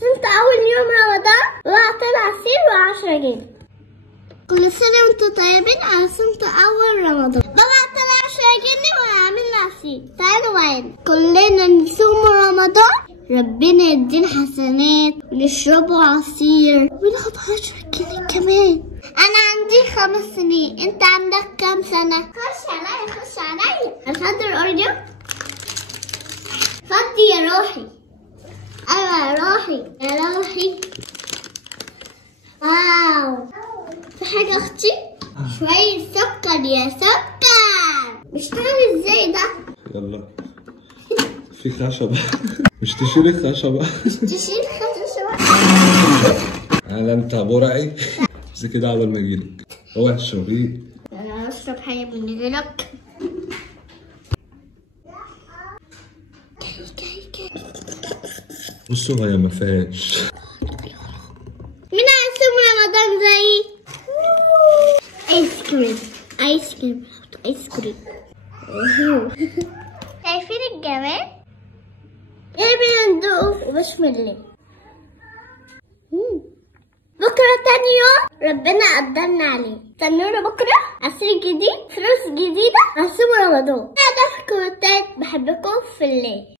صمت أول يوم رمضان وأعطينا عصير و10 جنيه. كل سنة وانتم طيبين. أنا صمت أول رمضان، بابا أعطينا 10 جنيه وعملنا عصير. تعالوا معانا كلنا نصوم رمضان، ربنا يدينا حسنات ونشربوا عصير وناخد 10 جنيه كمان. أنا عندي 5 سنين، أنت عندك كام سنة؟ خش عليا خش عليا. هنحضر أوريو؟ فضي يا روحي. أيوة يا روحي يا روحي. واو، في حاجة أختي؟ شوية سكر يا سكر. بيشتغل ازاي ده؟ يلا في خشبة. مش تشيلي خشبة؟ تشيل خشبة؟ هل انت برعي؟ بس كده عبال ما اجيلك. اوعي تشربيه. انا هشرب حاجة من غيرك. بصوا هي ما فيهاش. مين هيصوم رمضان زيي؟ ايس كريم ايس كريم ايس كريم. شايفين الجمال؟ يلا ندوقه وبسم الله. بكرة تاني يوم ربنا قدرنا عليه. استنونا بكرة عصير جديد، فلوس جديدة، هنصوم رمضان. أنا ده في الكومنتات. بحبكم في الله.